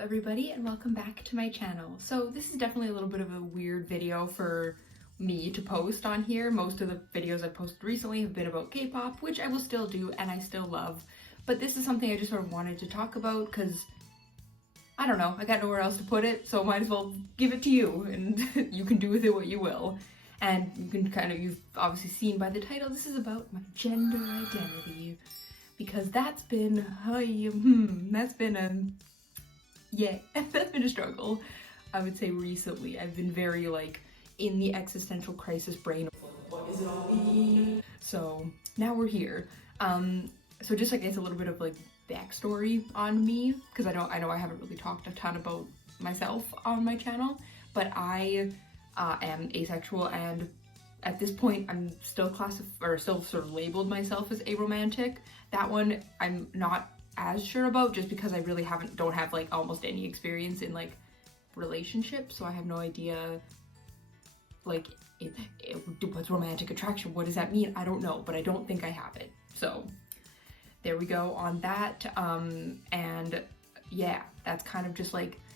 everybody, and welcome back to my channel. So this is definitely a little bit of a weird video for me to post on here. Most of the videos I've posted recently have been about K-pop, which I will still do and I still love. But this is something I just sort of wanted to talk about because, I don't know, I got nowhere else to put it, so might as well give it to you and you can do with it what you will. And you can you've obviously seen by the title, this is about my gender identity. Because that's been a struggle, I would say recently. I've been very in the existential crisis brain of what does it all mean? So now we're here. So just it's a little bit of backstory on me, because I know I haven't really talked a ton about myself on my channel, but I am asexual, and at this point I'm still still sort of labeled myself as aromantic. That one I'm not as sure about, just because I really don't have almost any experience in relationships, so I have no idea what's romantic attraction, what does that mean? I don't know, but I don't think I have it. So there we go on that. And yeah, that's kind of just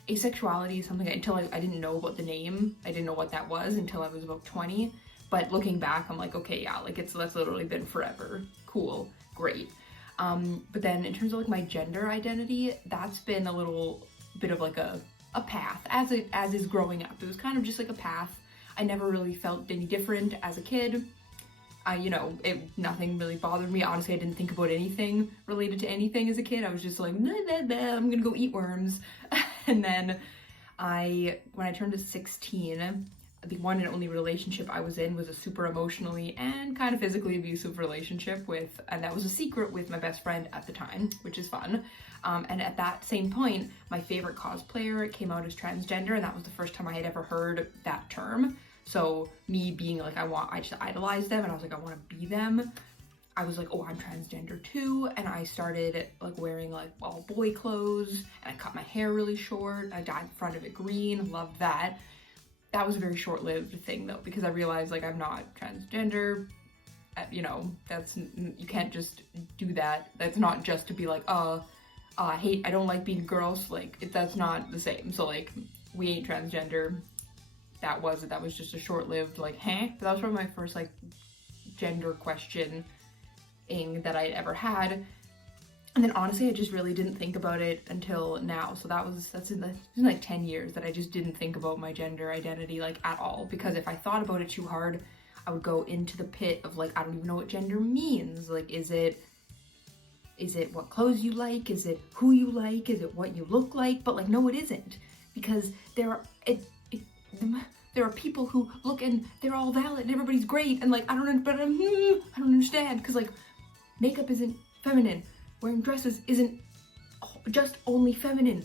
asexuality is something until I didn't know about the name. I didn't know what that was until I was about 20. But looking back, I'm okay, yeah, that's literally been forever. Cool, great. But then in terms of my gender identity, that's been a little bit of a path as is growing up. It was kind of just a path. I never really felt any different as a kid. Nothing really bothered me. Honestly, I didn't think about anything related to anything as a kid. I was just I'm gonna go eat worms. And then when I turned 16, the one and only relationship I was in was a super emotionally and kind of physically abusive relationship and that was a secret with my best friend at the time, which is fun. And at that same point, my favorite cosplayer came out as transgender, and that was the first time I had ever heard that term. So me being I just idolized them, and I was I want to be them. I was oh, I'm transgender too, and I started wearing all boy clothes, and I cut my hair really short. I dyed the front of it green, loved that. That was a very short-lived thing though, because I realized I'm not transgender. You can't just do that. That's not just to be I don't like being girls. That's not the same. So we ain't transgender. That was just a short-lived But that was probably my first gender questioning that I ever had. And then honestly, I just really didn't think about it until now. So that's in 10 years that I just didn't think about my gender identity at all. Because if I thought about it too hard, I would go into the pit of I don't even know what gender means. Is it what clothes you like? Is it who you like? Is it what you look like? But no, it isn't. Because there are people who look and they're all valid and everybody's great, and I don't understand, because makeup isn't feminine. Wearing dresses isn't just only feminine,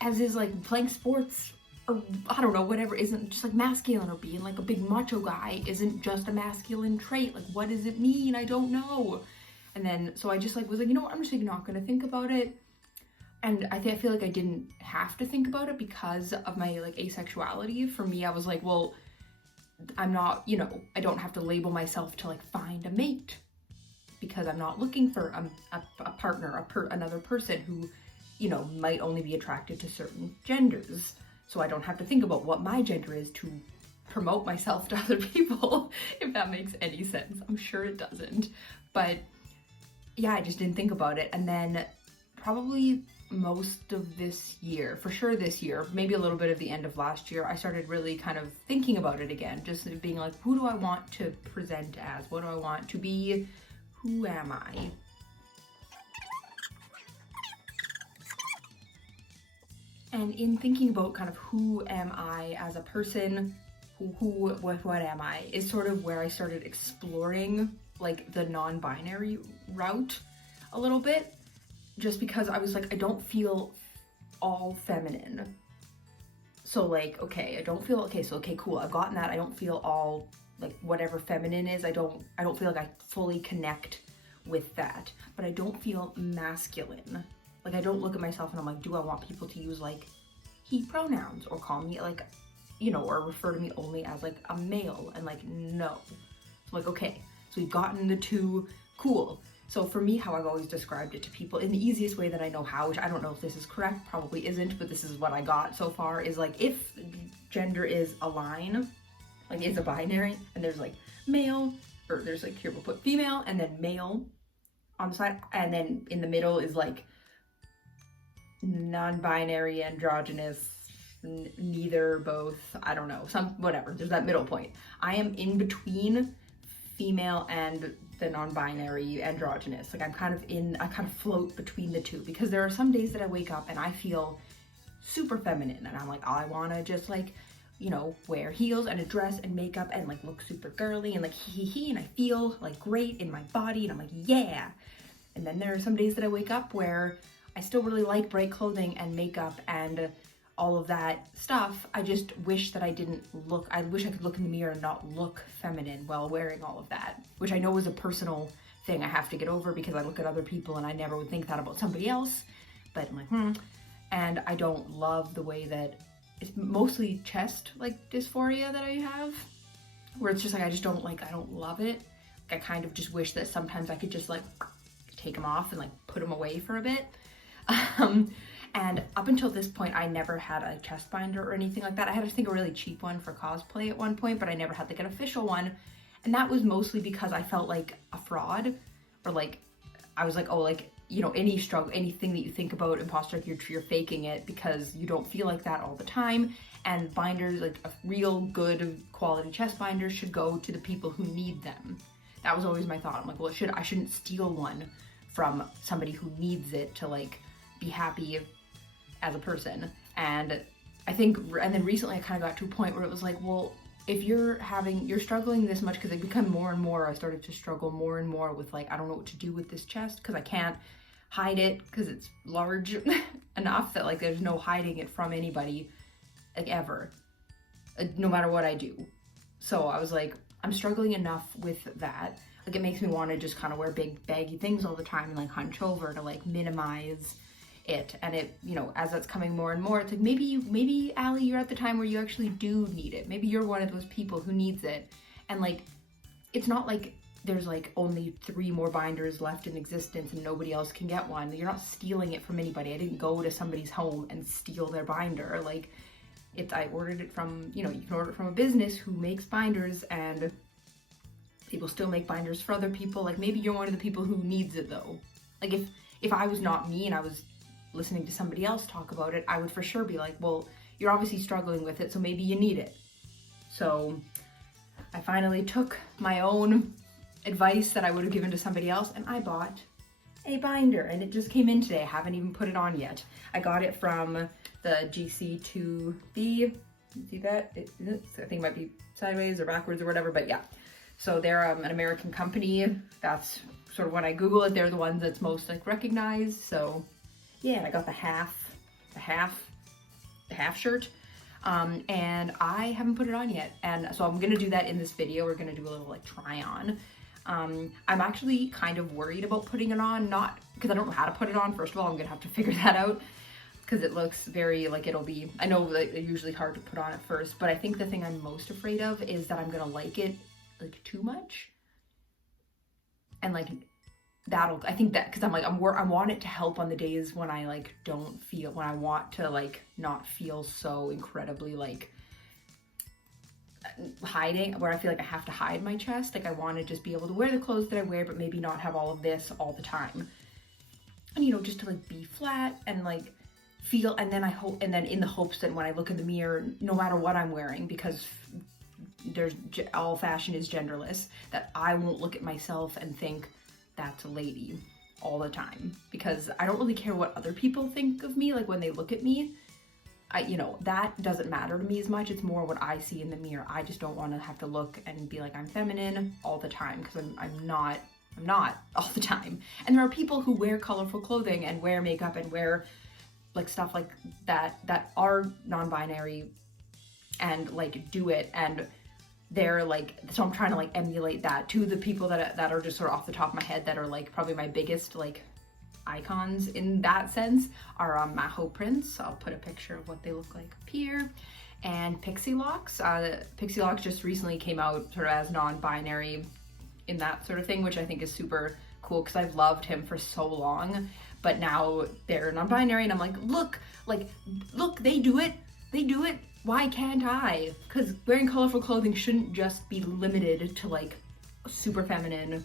as is playing sports or I don't know, whatever isn't just masculine, or being a big macho guy isn't just a masculine trait. What does it mean? I don't know. And then so I just was you know what, I'm just not gonna think about it. And I feel I didn't have to think about it because of my asexuality. For me, I was well, I'm not, I don't have to label myself to find a mate, because I'm not looking for a partner, another person who, might only be attracted to certain genders. So I don't have to think about what my gender is to promote myself to other people, if that makes any sense. I'm sure it doesn't. But yeah, I just didn't think about it. And then probably most of this year, for sure this year, maybe a little bit of the end of last year, I started really kind of thinking about it again, just being who do I want to present as? What do I want to be? Who am I? And in thinking about kind of who am I as a person, what am I, is sort of where I started exploring the non-binary route a little bit, just because I was I don't feel all feminine. So okay, I don't feel, okay, so okay, cool, I've gotten that. I don't feel all whatever feminine is. I don't feel I fully connect with that, but I don't feel masculine. I don't look at myself and I'm do I want people to use he pronouns, or call me or refer to me only as a male, and no. So okay, so we've gotten the two, cool. So for me, how I've always described it to people in the easiest way that I know how, which I don't know if this is correct, probably isn't, but this is what I got so far, is like if gender is a line, like is a binary, and there's like male, or there's like, here we'll put female and then male on the side, and then in the middle is like non-binary, androgynous, neither, both, I don't know, whatever, there's that middle point. I am in between female and the non-binary, androgynous. Like I kind of float between the two, because there are some days that I wake up and I feel super feminine and I'm like, oh, I want to just like, you know, wear heels and a dress and makeup and like look super girly and like hee and I feel like great in my body and I'm like, yeah. And then there are some days that I wake up where I still really like bright clothing and makeup and all of that stuff. I just wish that I wish I could look in the mirror and not look feminine while wearing all of that, which I know is a personal thing I have to get over, because I look at other people and I never would think that about somebody else, but I'm like, and I don't love the way that it's mostly chest like dysphoria that I have, where it's just like, I don't love it. Like, I kind of just wish that sometimes I could just like take them off and like put them away for a bit. And up until this point, I never had a chest binder or anything like that. I had, I think, a really cheap one for cosplay at one point, but I never had like an official one. And that was mostly because I felt like a fraud, or like, I was like, oh, like, you know, any struggle, anything that you think about imposter, you're faking it, because you don't feel like that all the time. And binders, like a real good quality chest binder, should go to the people who need them. That was always my thought. I'm like, well, I shouldn't steal one from somebody who needs it to like be happy as a person. And I think, and then recently I kind of got to a point where it was like, well, if you're struggling this much, because it become more and more, I started to struggle more and more with like, I don't know what to do with this chest, because I can't hide it because it's large enough that like there's no hiding it from anybody, like ever, no matter what I do. So I was like, I'm struggling enough with that. Like, it makes me want to just kind of wear big baggy things all the time and like hunch over to like minimize it. And it, you know, as that's coming more and more, it's like, maybe Allie, you're at the time where you actually do need it. Maybe you're one of those people who needs it. And like, it's not like there's like only 3 more binders left in existence and nobody else can get one. You're not stealing it from anybody. I didn't go to somebody's home and steal their binder. Like, I ordered it from, you know, you can order it from a business who makes binders, and people still make binders for other people. Like, maybe you're one of the people who needs it though. Like, if I was not me and I was listening to somebody else talk about it, I would for sure be like, well, you're obviously struggling with it, so maybe you need it. So I finally took my own advice that I would have given to somebody else, and I bought a binder, and it just came in today. I haven't even put it on yet. I got it from the GC2B. You see that? I think it might be sideways or backwards or whatever, but yeah. So they're an American company. That's sort of when I Google it, they're the ones that's most like recognized. So yeah, I got the half shirt. And I haven't put it on yet. And so I'm gonna do that in this video. We're gonna do a little like try on. I'm actually kind of worried about putting it on, not because I don't know how to put it on. First of all, I'm gonna have to figure that out, because it looks very like, it'll be, I know like, they're usually hard to put on at first, but I think the thing I'm most afraid of is that I'm gonna like it like too much. And like, I think that, because I'm like, I want it to help on the days when I like don't feel, when I want to like not feel so incredibly like hiding, where I feel like I have to hide my chest. Like, I want to just be able to wear the clothes that I wear, but maybe not have all of this all the time. And, you know, just to like be flat and like feel, and then I hope, and then in the hopes that when I look in the mirror, no matter what I'm wearing, because all fashion is genderless, that I won't look at myself and think that's a lady all the time, because I don't really care what other people think of me. Like, when they look at me, you know, that doesn't matter to me as much. It's more what I see in the mirror. I just don't want to have to look and be like I'm feminine all the time, because I'm not all the time. And there are people who wear colorful clothing and wear makeup and wear like stuff like that are non-binary and like do it, and they're like, so I'm trying to like emulate that. To the people that are just sort of off the top of my head that are like probably my biggest like icons in that sense are Maho prints. I'll put a picture of what they look like up here. And Pixie Locks. Pixie Locks just recently came out sort of as non-binary in that sort of thing, which I think is super cool because I've loved him for so long, but now they're non-binary and I'm like, look, they do it. Why can't I? Because wearing colorful clothing shouldn't just be limited to like super feminine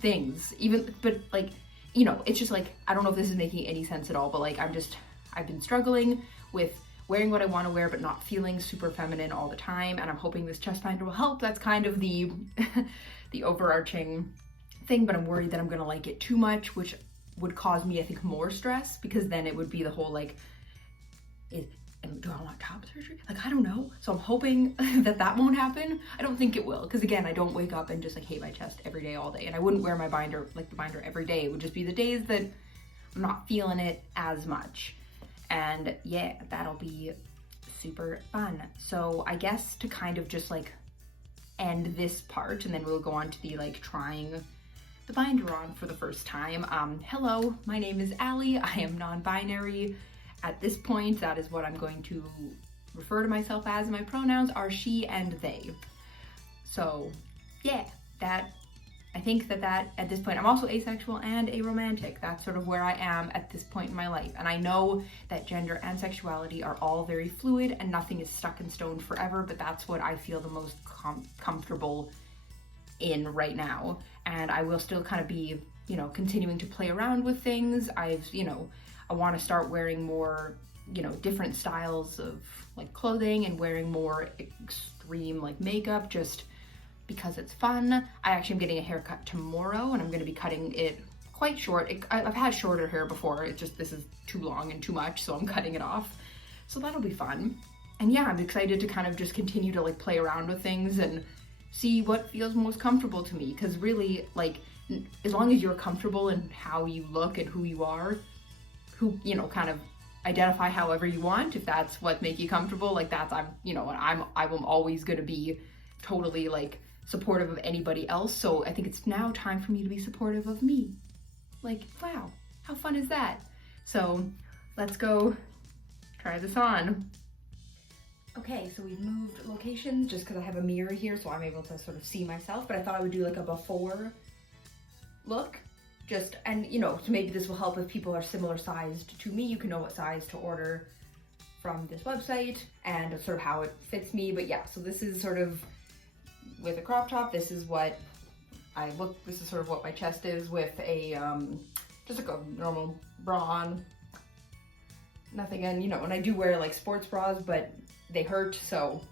things, but like, you know, it's just like, I don't know if this is making any sense at all, but like, I've been struggling with wearing what I want to wear, but not feeling super feminine all the time. And I'm hoping this chest binder will help. That's kind of the, the overarching thing, but I'm worried that I'm going to like it too much, which would cause me, I think, more stress, because then it would be the whole like, do I want top surgery? Like, I don't know. So I'm hoping that won't happen. I don't think it will, because again, I don't wake up and just like hate my chest every day, all day. And I wouldn't wear my binder, like the binder every day. It would just be the days that I'm not feeling it as much. And yeah, that'll be super fun. So I guess to kind of just like end this part, and then we'll go on to the like trying the binder on for the first time. Hello, my name is Allie. I am non-binary. At this point, that is what I'm going to refer to myself as. My pronouns are she and they. So yeah, I think that at this point, I'm also asexual and aromantic. That's sort of where I am at this point in my life. And I know that gender and sexuality are all very fluid and nothing is stuck in stone forever, but that's what I feel the most comfortable in right now. And I will still kind of be, you know, continuing to play around with things. I want to start wearing more, you know, different styles of like clothing and wearing more extreme like makeup, just because it's fun. I actually am getting a haircut tomorrow and I'm going to be cutting it quite short. I've had shorter hair before. It's just, this is too long and too much, so I'm cutting it off. So that'll be fun. And yeah, I'm excited to kind of just continue to like play around with things and see what feels most comfortable to me. Because really, like, as long as you're comfortable in how you look and who you are, who, you know, kind of identify however you want, if that's what make you comfortable, like I'm always going to be totally like supportive of anybody else. So I think it's now time for me to be supportive of me. Like, wow, how fun is that? So let's go try this on. Okay, so we've moved locations just because I have a mirror here, so I'm able to sort of see myself, but I thought I would do like a before look. And you know, so maybe this will help if people are similar sized to me. You can know what size to order from this website and sort of how it fits me. But yeah, so this is sort of with a crop top. This is what I look, this is sort of what my chest is with a, just like a normal bra on. Nothing, and you know, and I do wear like sports bras, but they hurt. So,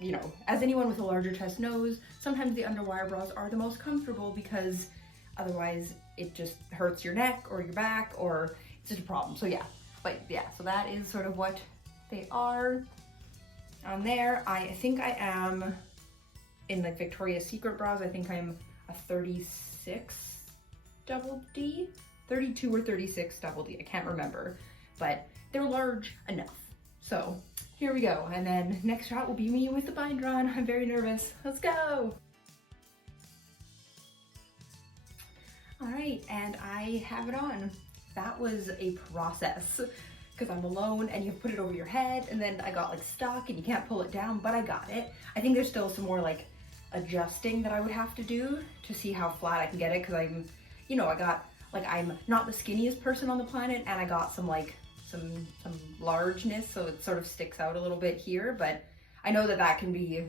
you know, as anyone with a larger chest knows, sometimes the underwire bras are the most comfortable because otherwise it just hurts your neck or your back, or it's just a problem. So yeah, but yeah, so that is sort of what they are on there. I think I am in like Victoria's Secret bras. I think I'm a 36 double D, 32 or 36 double D. I can't remember, but they're large enough. So here we go. And then next shot will be me with the binder on. I'm very nervous. Let's go. All right, and I have it on. That was a process because I'm alone and you put it over your head, and then I got like stuck and you can't pull it down, but I got it. I think there's still some more like adjusting that I would have to do to see how flat I can get it, because I'm, you know, I'm not the skinniest person on the planet, and I got some like some largeness, so it sort of sticks out a little bit here, but I know that can be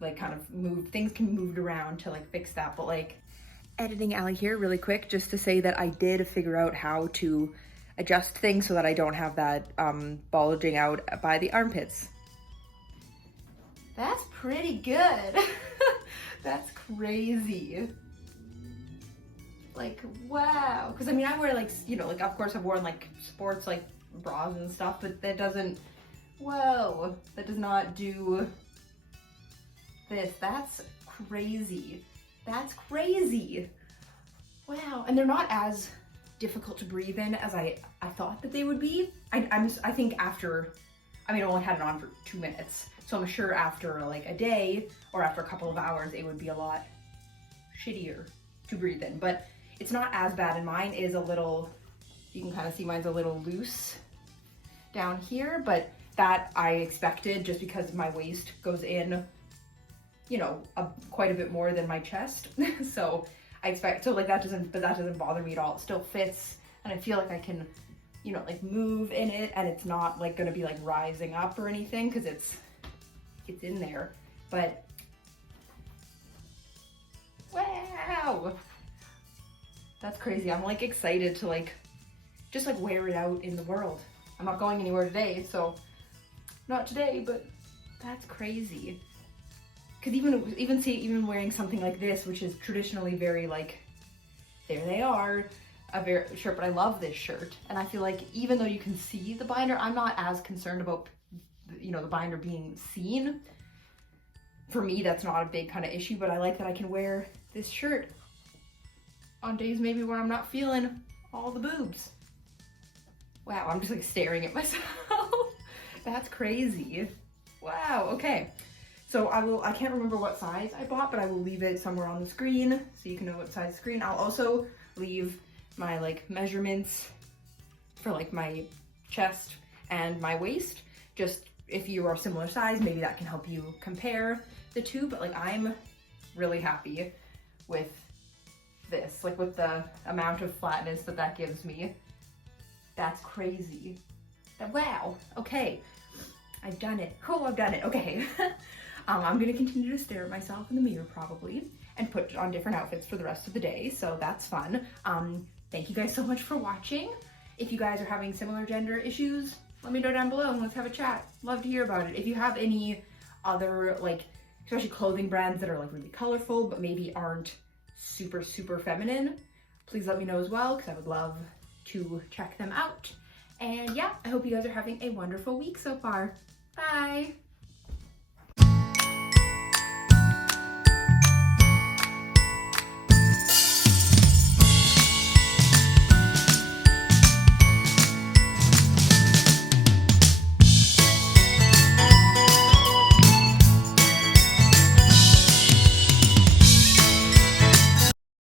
like kind of moved, things can be moved around to like fix that. But like, editing Allie here really quick, just to say that I did figure out how to adjust things so that I don't have that bulging out by the armpits. That's pretty good. That's crazy. Like, wow. Because I mean, I wear like, you know, like of course I've worn like sports like bras and stuff, but that doesn't, whoa, that does not do this. That's crazy. That's crazy. Wow. And they're not as difficult to breathe in as I thought that they would be. I think after, I mean, I only had it on for 2 minutes, so I'm sure after like a day or after a couple of hours, it would be a lot shittier to breathe in. But it's not as bad, and mine is a little, you can kind of see mine's a little loose down here, but that I expected just because my waist goes in you know, quite a bit more than my chest. So I expect, so like that doesn't bother me at all. It still fits, and I feel like I can, you know, like move in it, and it's not like gonna be like rising up or anything because it's in there. But wow, that's crazy. I'm like excited to like just like wear it out in the world. I'm not going anywhere today, so not today, but that's crazy. Cause even wearing something like this, which is traditionally very like, there they are, a very shirt, but I love this shirt. And I feel like even though you can see the binder, I'm not as concerned about, you know, the binder being seen. For me, that's not a big kind of issue, but I like that I can wear this shirt on days maybe where I'm not feeling all the boobs. Wow, I'm just like staring at myself. That's crazy. Wow, okay. So I can't remember what size I bought, but I will leave it somewhere on the screen so you can know what size screen. I'll also leave my like measurements for like my chest and my waist. Just if you are similar size, maybe that can help you compare the two. But like I'm really happy with this, like with the amount of flatness that gives me. That's crazy. Wow, okay. I've done it. Oh, I've done it, okay. I'm gonna continue to stare at myself in the mirror probably and put on different outfits for the rest of the day, so that's fun. Thank you guys so much for watching. If you guys are having similar gender issues, let me know down below and let's have a chat. Love to hear about it. If you have any other, like, especially clothing brands that are like really colorful but maybe aren't super, super feminine, please let me know as well because I would love to check them out. And yeah, I hope you guys are having a wonderful week so far. Bye!